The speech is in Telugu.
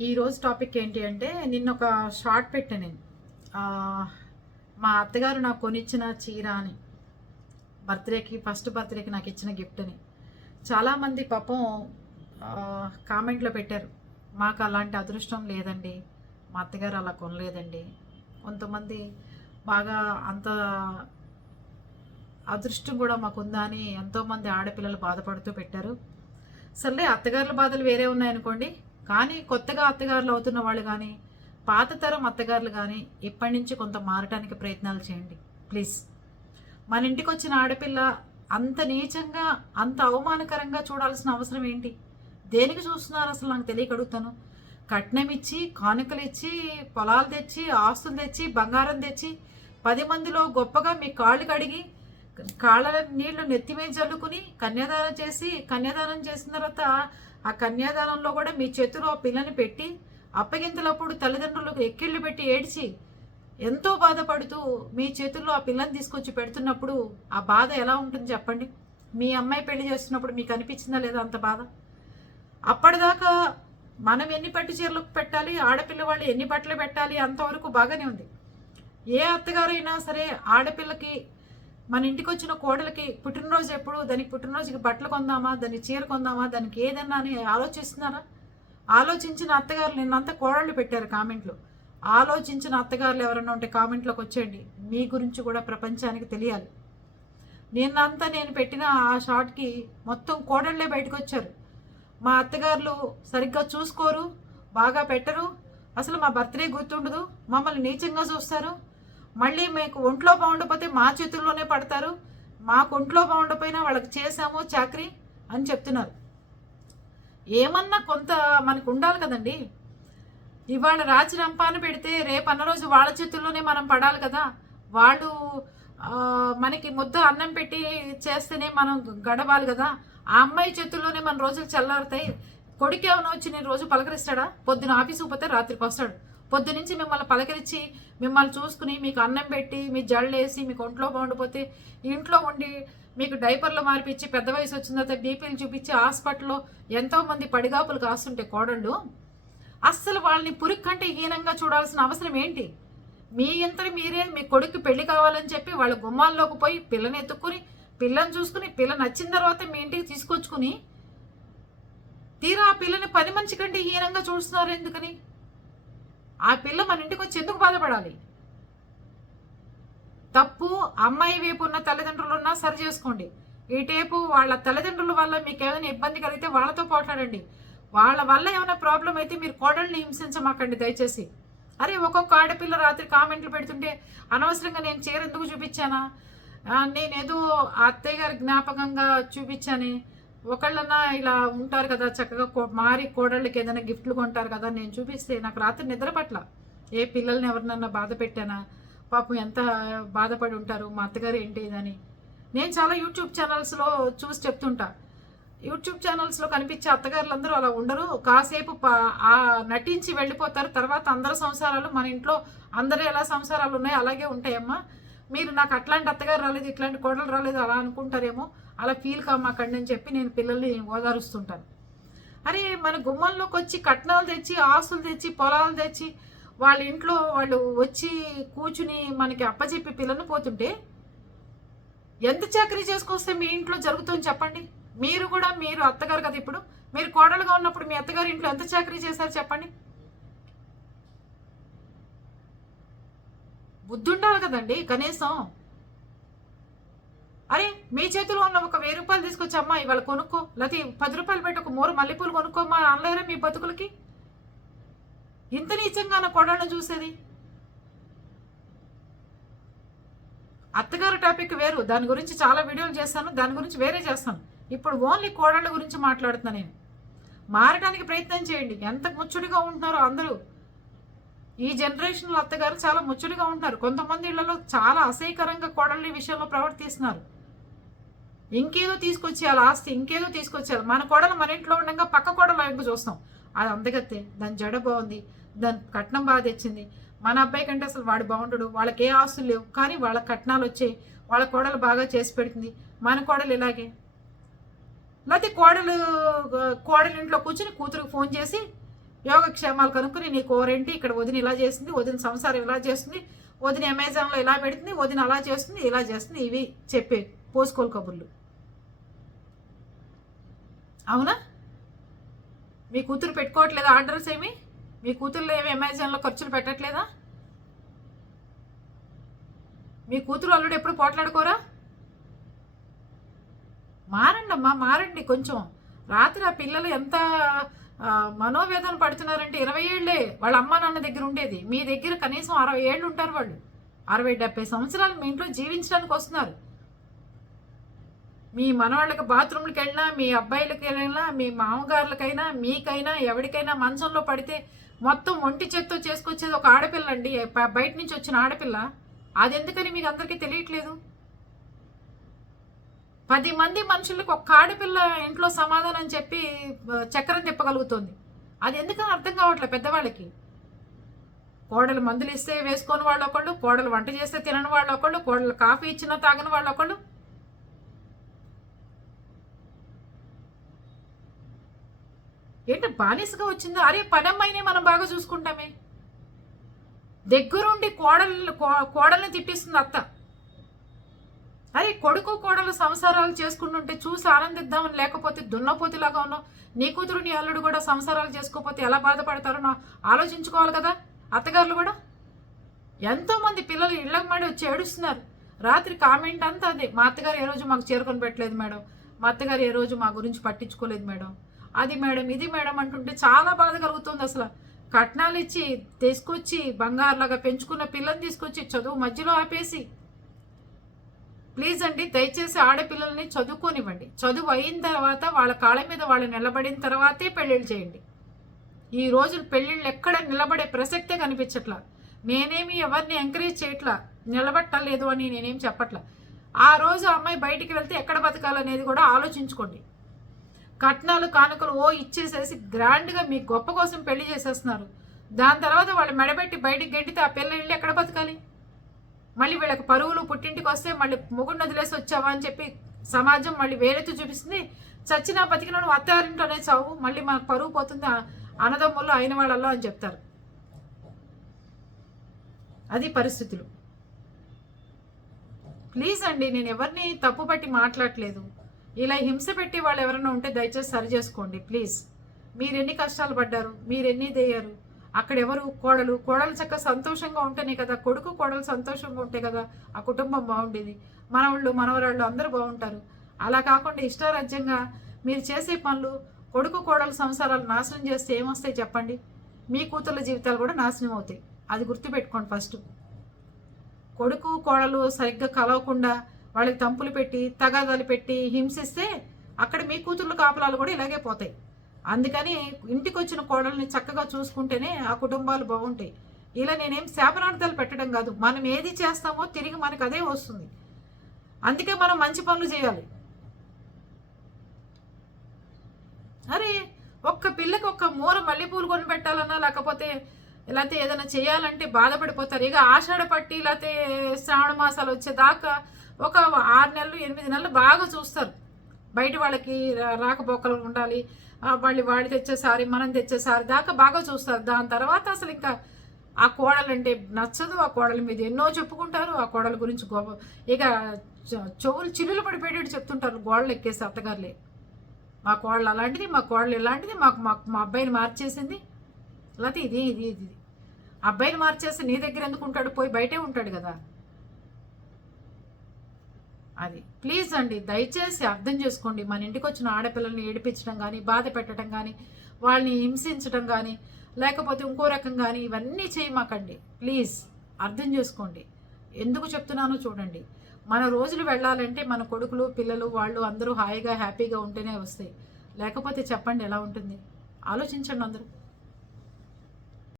ఈరోజు టాపిక్ ఏంటి అంటే నిన్న ఒక షార్ట్ పెట్టాను నేను. ఆ, మా అత్తగారు నాకు కొనిచ్చిన చీర అని, ఫస్ట్ బర్త్డేకి నాకు ఇచ్చిన గిఫ్ట్ అని చాలామంది పాపం కామెంట్లో పెట్టారు. మాకు అలాంటి అదృష్టం లేదండి, మా అత్తగారు అలా కొనలేదండి. కొంతమంది బాగా అంత అదృష్టం కూడా మాకుందా అని ఎంతోమంది ఆడపిల్లలు బాధపడుతూ పెట్టారు. సర్లే, అత్తగారుల బాధలు వేరే ఉన్నాయనుకోండి, కానీ కొత్తగా అత్తగారులు అవుతున్న వాళ్ళు కానీ పాత తరం అత్తగారులు కానీ ఇప్పటి నుంచి కొంత మారటానికి ప్రయత్నాలు చేయండి ప్లీజ్. మన ఇంటికి వచ్చిన ఆడపిల్ల అంత నీచంగా అంత అవమానకరంగా చూడాల్సిన అవసరం ఏంటి? దేనికి చూస్తున్నారు అసలు నాకు తెలియక అడుగుతాను. కట్నం ఇచ్చి, కానుకలు ఇచ్చి, పొలాలు తెచ్చి, ఆస్తులు తెచ్చి, బంగారం తెచ్చి 10 మందిలో గొప్పగా మీ కాళ్ళు కడిగి కాళ్ళ నీళ్లు నెత్తి మీద జల్లుకుని కన్యాదానం చేసిన తర్వాత ఆ కన్యాదానంలో కూడా మీ చేతిలో ఆ పిల్లని పెట్టి అప్పగింతలప్పుడు తల్లిదండ్రులకు ఎక్కిళ్ళు పెట్టి ఏడ్చి ఎంతో బాధపడుతూ మీ చేతుల్లో ఆ పిల్లని తీసుకొచ్చి పెడుతున్నప్పుడు ఆ బాధ ఎలా ఉంటుంది చెప్పండి? మీ అమ్మాయి పెళ్లి చేస్తున్నప్పుడు మీకు అనిపించిందా లేదా అంత బాధ? అప్పటిదాకా మనం ఎన్ని పట్టు చీరలు పెట్టాలి, ఆడపిల్ల వాళ్ళు ఎన్ని బట్టలు పెట్టాలి, అంతవరకు బాగానే ఉంది. ఏ అత్తగారైనా సరే ఆడపిల్లకి, మన ఇంటికి వచ్చిన కోడలకి పుట్టినరోజు ఎప్పుడు, దానికి పుట్టినరోజుకి బట్టలు కొందామా, దానికి చీర కొందామా, దానికి ఏదన్నా అని ఆలోచిస్తున్నారా? ఆలోచించిన అత్తగారులు నిన్నంతా కోడళ్ళు పెట్టారు కామెంట్లు. ఆలోచించిన అత్తగారులు ఎవరైనా ఉంటే కామెంట్లోకి వచ్చేయండి. మీ గురించి కూడా ప్రపంచానికి తెలియాలి. నిన్నంతా నేను పెట్టిన ఆ షార్ట్కి మొత్తం కోడళ్ళే బయటకు వచ్చారు. మా అత్తగారులు సరిగ్గా చూసుకోరు, బాగా పెట్టరు, అసలు మా బర్త్డే గుర్తుండదు, మమ్మల్ని నీచంగా చూస్తారు, మళ్ళీ మీకు ఒంట్లో బాగుండకపోతే మా చేతుల్లోనే పడతారు, మాకు ఒంట్లో బాగుండకపోయినా వాళ్ళకి చేసాము చాకరీ అని చెప్తున్నారు. ఏమన్నా కొంత మనకు ఉండాలి కదండి. ఇవాళ రాచి రంపాన పెడితే రేపు అన్న రోజు వాళ్ళ చేతుల్లోనే మనం పడాలి కదా. వాళ్ళు మనకి ముద్ద అన్నం పెట్టి చేస్తేనే మనం గడవాలి కదా. ఆ అమ్మాయి చేతుల్లోనే మన రోజులు చల్లారుతాయి. కొడుకు ఏమైనా వచ్చి నేను రోజు పలకరిస్తాడా? పొద్దున ఆఫీసుకు పోతే రాత్రికి వస్తాడు. పొద్దు నుంచి మిమ్మల్ని పలకరించి మిమ్మల్ని చూసుకుని మీకు అన్నం పెట్టి మీ జళ్ళేసి మీకు ఒంట్లో బాగుండిపోతే ఇంట్లో ఉండి మీకు డైపర్లు మార్పిచ్చి పెద్ద వయసు వచ్చిన తర్వాత బీపీలు చూపించి హాస్పిటల్లో ఎంతోమంది పడిగాపులు కాస్తుంటే కోడళ్ళు అస్సలు వాళ్ళని పురిక్కంటే హీనంగా చూడాల్సిన అవసరం ఏంటి? మీ ఇంతటి మీరే మీ కొడుకు పెళ్లి కావాలని చెప్పి వాళ్ళ గుమ్మాల్లోకి పోయి పిల్లని ఎత్తుక్కుని పిల్లని చూసుకుని పిల్ల నచ్చిన తర్వాత మీ ఇంటికి తీసుకొచ్చుకుని తీరా ఆ పిల్లని 10 మంది కంటే హీనంగా చూస్తున్నారు ఎందుకని? ఆ పిల్ల మన ఇంటికి వచ్చి ఎందుకు బాధపడాలి? తప్పు అమ్మాయి వైపు ఉన్న తల్లిదండ్రులు ఉన్నా సరి చేసుకోండి. ఈటేపు వాళ్ళ తల్లిదండ్రుల వల్ల మీకు ఏమైనా ఇబ్బంది కలిగితే వాళ్ళతో పోట్లాడండి. వాళ్ళ వల్ల ఏమైనా ప్రాబ్లం అయితే మీరు కోడల్ని హింసించమాకండి దయచేసి. అరే, ఒక్కొక్క ఆడపిల్ల రాత్రి కామెంట్లు పెడుతుంటే అనవసరంగా నేను చీర ఎందుకు చూపించానా, నేనేదో అత్తయ్య గారి జ్ఞాపకంగా చూపించానే, ఒకళ్ళన్నా ఇలా ఉంటారు కదా చక్కగా మారి కోడళ్ళకి ఏదైనా గిఫ్ట్లు కొంటారు కదా, నేను చూపిస్తే నాకు రాత్రి నిద్ర పట్ల. ఏ పిల్లల్ని ఎవరినన్నా బాధ పెట్టానా? పాపం ఎంత బాధపడి ఉంటారు మా అత్తగారు ఏంటి ఇదని. నేను చాలా యూట్యూబ్ ఛానల్స్లో చూసి చెప్తుంటా. యూట్యూబ్ ఛానల్స్లో కనిపించే అత్తగారులందరూ అలా ఉండరు, కాసేపు నటించి వెళ్ళిపోతారు. తర్వాత అందరి సంసారాలు మన ఇంట్లో అందరూ ఎలా సంసారాలు ఉన్నాయో అలాగే ఉంటాయమ్మా. మీరు నాకు అట్లాంటి అత్తగారు రాలేదు, ఇట్లాంటి కోడలు రాలేదు అలా అనుకుంటారేమో, అలా ఫీల్ కామాకండి అని చెప్పి నేను పిల్లల్ని ఓదారుస్తుంటాను. అరే, మన గుమ్మంలోకి వచ్చి కట్నాలు తెచ్చి, ఆస్తులు తెచ్చి, పొలాలు తెచ్చి వాళ్ళ ఇంట్లో వాళ్ళు వచ్చి కూర్చుని మనకి అప్పచెప్పి పిల్లలు పోతుంటే ఎంత చాకరీ చేసుకొస్తే మీ ఇంట్లో జరుగుతుంది చెప్పండి? మీరు అత్తగారు కదా, ఇప్పుడు మీరు కోడలుగా ఉన్నప్పుడు మీ అత్తగారు ఇంట్లో ఎంత చాకరీ చేశారు చెప్పండి? బుద్ధి ఉండాలి కదండి కనీసం. అరే, మీ చేతిలో ఉన్న ఒక 1000 రూపాయలు తీసుకొచ్చమ్మా ఇవాళ కొనుక్కో, లేకపోతే 10 రూపాయలు పెట్టి ఒక 3 మల్లెపూలు కొనుక్కోమ్మా అనలేరా మీ బతుకులకి? ఇంత నీచంగా నా కోడళ్ళను చూసేది. అత్తగారు టాపిక్ వేరు, దాని గురించి చాలా వీడియోలు చేస్తాను, దాని గురించి వేరే చేస్తాను. ఇప్పుడు ఓన్లీ కోడళ్ళ గురించి మాట్లాడుతున్నా నేను. మారడానికి ప్రయత్నం చేయండి. ఎంత ముచ్చుడిగా ఉంటున్నారో అందరూ. ఈ జనరేషన్లో అత్తగారు చాలా ముచ్చుడిగా ఉంటున్నారు. కొంతమంది ఇళ్లలో చాలా అసహ్యకరంగా కోడళ్ళ విషయంలో ప్రవర్తిస్తున్నారు. ఇంకేదో తీసుకొచ్చేయాలి ఆస్తి, ఇంకేదో తీసుకొచ్చేయాలి. మన కోడలు మన ఇంట్లో ఉండగా పక్క కోడలు వైపు చూస్తాం. అది అందగత్తే, దాని జడ బాగుంది, దాని కట్నం బాగా తెచ్చింది, మన అబ్బాయి కంటే అసలు వాడు బాగుంటాడు, వాళ్ళకి ఏ ఆస్తులు లేవు కానీ వాళ్ళ కట్నాలు వచ్చాయి, వాళ్ళ కోడలు బాగా చేసి పెడుతుంది, మన కోడలు ఇలాగే. లేకపోతే కోడలు ఇంట్లో కూర్చుని కూతురుకు ఫోన్ చేసి యోగక్షేమాలు కనుక్కుని నీ కూరేంటి, ఇక్కడ వదిన ఇలా చేసింది, వదిన సంసారం ఇలా చేస్తుంది, వదిన అమెజాన్లో ఇలా పెడుతుంది, వదిన అలా చేస్తుంది, ఇలా చేస్తుంది, ఇవి చెప్పే పోసుకోలు కబుర్లు. అవునా? మీ కూతురు పెట్టుకోవట్లేదా ఆర్డర్స్ ఏమి? మీ కూతురులో ఏమి అమెజాన్లో ఖర్చులు పెట్టట్లేదా? మీ కూతురు అల్లుడు ఎప్పుడు పోట్లాడుకోరా? మారండి అమ్మా, మారండి కొంచెం. రాత్రి ఆ పిల్లలు ఎంత మనోవేదన పడుతున్నారంటే 20 ఏళ్ళే వాళ్ళ అమ్మ నాన్న దగ్గర ఉండేది. మీ దగ్గర కనీసం 60 ఏళ్ళు ఉంటారు వాళ్ళు. 60-70 సంవత్సరాలు మీ ఇంట్లో జీవించడానికి వస్తున్నారు. మీ మనవాళ్ళకి బాత్రూమ్కి వెళ్ళినా, మీ అబ్బాయిలకి వెళ్ళినా, మీ మామగారులకైనా, మీకైనా, ఎవరికైనా మంచంలో పడితే మొత్తం ఒంటి చేత్తో చేసుకొచ్చేది ఒక ఆడపిల్ల అండి, బయట నుంచి వచ్చిన ఆడపిల్ల. అది ఎందుకని మీకు అందరికీ తెలియట్లేదు? 10 మంది మనుషులకు ఒక్క ఆడపిల్ల ఇంట్లో సమాధానం చెప్పి చక్రం తిప్పగలుగుతుంది. అది ఎందుకని అర్థం కావట్లేదు పెద్దవాళ్ళకి. కోడలు మందులు ఇస్తే వేసుకొని వాళ్ళు ఒకళ్ళు, కోడలు వంట చేస్తే తినని వాళ్ళు ఒకళ్ళు, కోడలు కాఫీ ఇచ్చినా తాగని వాళ్ళు ఒకళ్ళు. ఏంటి బానిసగా వచ్చిందా? అరే పనమ్మాయినే మనం బాగా చూసుకుంటామే. దగ్గరుండి కోడల్ని తిట్టిస్తుంది అత్త. అరే కొడుకు కోడలు సంసారాలు చేసుకుంటుంటే చూసి ఆనందిద్దామని, లేకపోతే దున్నపోతులాగా ఉన్నావు. నీ కూతురు నీ అల్లుడు కూడా సంసారాలు చేసుకోకపోతే ఎలా బాధపడతారో ఆలోచించుకోవాలి కదా అత్తగారులు కూడా. ఎంతోమంది పిల్లలు ఇళ్ళకి మడి వచ్చి ఏడుస్తున్నారు. రాత్రి కామెంట్ అంతా అదే, మా అత్తగారు ఏ రోజు మాకు చేరుకొని పెట్టలేదు మేడం, మా అత్తగారు ఏ రోజు మా గురించి పట్టించుకోలేదు మేడం, అది మేడం ఇది మేడం అంటుంటే చాలా బాధ కలుగుతుంది. అసలు కట్నాలు ఇచ్చి తీసుకొచ్చి బంగారులాగా పెంచుకున్న పిల్లల్ని తీసుకొచ్చి చదువు మధ్యలో ఆపేసి. ప్లీజ్ అండి, దయచేసి ఆడపిల్లల్ని చదువుకోనివ్వండి. చదువు అయిన తర్వాత వాళ్ళ కాళ్ళ మీద వాళ్ళు నిలబడిన తర్వాతే పెళ్ళిళ్ళు చేయండి. ఈ రోజులు పెళ్ళిళ్ళు ఎక్కడ నిలబడే ప్రసక్తే కనిపించట్లా. నేనేమి ఎవరిని ఎంకరేజ్ చేయట్లా, నిలబట్టలేదు అని నేనేం చెప్పట్లా. ఆ రోజు అమ్మాయి బయటికి వెళ్తే ఎక్కడ బతకాలనేది కూడా ఆలోచించుకోండి. కట్నాలు కానుకలు ఇచ్చేసేసి గ్రాండ్గా మీ గొప్ప కోసం పెళ్లి చేసేస్తున్నారు. దాని తర్వాత వాళ్ళు మెడబెట్టి బయటికి గెంటితే ఆ పిల్ల ఇల్లు ఎక్కడ బతకాలి? మళ్ళీ వీళ్ళకి పరువులు పుట్టింటికి వస్తే మళ్ళీ మొగుడిని వదిలేసి వచ్చావా అని చెప్పి సమాజం మళ్ళీ వేలెత్తు చూపిస్తుంది. చచ్చినా బతికినా నువ్వు అత్తారింట్లోనే చావు, మళ్ళీ మనకు పరువు పోతుంది అన్నదమ్ముల్లో అయిన వాళ్ళల్లో అని చెప్తారు. అది పరిస్థితులు. ప్లీజ్ అండి, నేను ఎవరిని తప్పు పట్టి మాట్లాడట్లేదు. ఇలా హింస పెట్టి వాళ్ళు ఎవరైనా ఉంటే దయచేసి సరి చేసుకోండి ప్లీజ్. మీరు ఎన్ని కష్టాలు పడ్డారు, మీరు ఎన్ని దేయారు. అక్కడ ఎవరు కోడలు చక్కగా సంతోషంగా ఉంటేనే కదా, కొడుకు కోడలు సంతోషంగా ఉంటే కదా ఆ కుటుంబం బాగుండేది. మనవాళ్ళు మనవరాళ్ళు అందరూ బాగుంటారు. అలా కాకుండా ఇష్టారాజ్యంగా మీరు చేసే పనులు కొడుకు కోడలు సంసారాలు నాశనం చేస్తే ఏమొస్తాయి చెప్పండి? మీ కూతుర్ల జీవితాలు కూడా నాశనం అవుతాయి. అది గుర్తుపెట్టుకోండి ఫస్ట్. కొడుకు కోడలు సరిగ్గా కలవకుండా వాళ్ళకి తంపులు పెట్టి తగాదాలు పెట్టి హింసిస్తే అక్కడ మీ కూతుర్ల కాపులాలు కూడా ఇలాగే పోతాయి. అందుకని ఇంటికి వచ్చిన కోడల్ని చక్కగా చూసుకుంటేనే ఆ కుటుంబాలు బాగుంటాయి. ఇలా నేనేం శాపనార్థాలు పెట్టడం కాదు, మనం ఏది చేస్తామో తిరిగి మనకు అదే వస్తుంది. అందుకే మనం మంచి పనులు చేయాలి. అరే ఒక్క పిల్లకి ఒక్క మూర మల్లెపూలు కొని పెట్టాలన్నా, లేకపోతే ఏదైనా చేయాలంటే బాధపడిపోతారు. ఇక ఆషాఢ పట్టి లేకపోతే శ్రావణ మాసాలు వచ్చేదాకా ఒక 6 నెలలు 8 నెలలు బాగా చూస్తారు. బయట వాళ్ళకి రాకపోకలు ఉండాలి, వాళ్ళు తెచ్చేసారి మనం తెచ్చేసారి దాకా బాగా చూస్తారు. దాని తర్వాత అసలు ఇంకా ఆ కోడలంటే నచ్చదు. ఆ కోడల మీద ఎన్నో చెప్పుకుంటారు. ఆ కోడల గురించి ఇక చెవులు చిల్లులు పడిపోయేటట్టు చెప్తుంటారు గోడలు ఎక్కేసి అత్తగారులే. మా కోడలు అలాంటిది, మా కోడలు ఇలాంటిది, మా అబ్బాయిని మార్చేసింది, లేకపోతే ఇది అబ్బాయిని మార్చేసి నీ దగ్గర ఎందుకు ఉంటాడు, పోయి బయటే ఉంటాడు కదా. అది ప్లీజ్ అండి, దయచేసి అర్థం చేసుకోండి. మన ఇంటికి వచ్చిన ఆడపిల్లల్ని ఏడిపించడం కానీ, బాధ పెట్టడం కానీ, వాళ్ళని హింసించడం కానీ, లేకపోతే ఇంకో రకం కానీ ఇవన్నీ చేయమాకండి ప్లీజ్. అర్థం చేసుకోండి. ఎందుకు చెప్తున్నానో చూడండి. మన రోజులు వెళ్ళాలంటే మన కొడుకులు పిల్లలు వాళ్ళు అందరూ హాయిగా హ్యాపీగా ఉంటేనే వస్తాయి. లేకపోతే చెప్పండి ఎలా ఉంటుంది? ఆలోచించండి అందరూ.